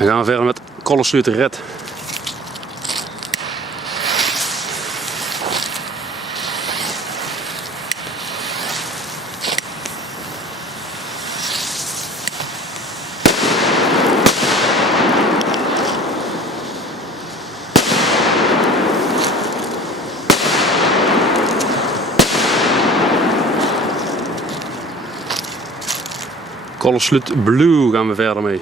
Dan gaan we verder met Collersluut Red. Collersluut Blue gaan we verder mee.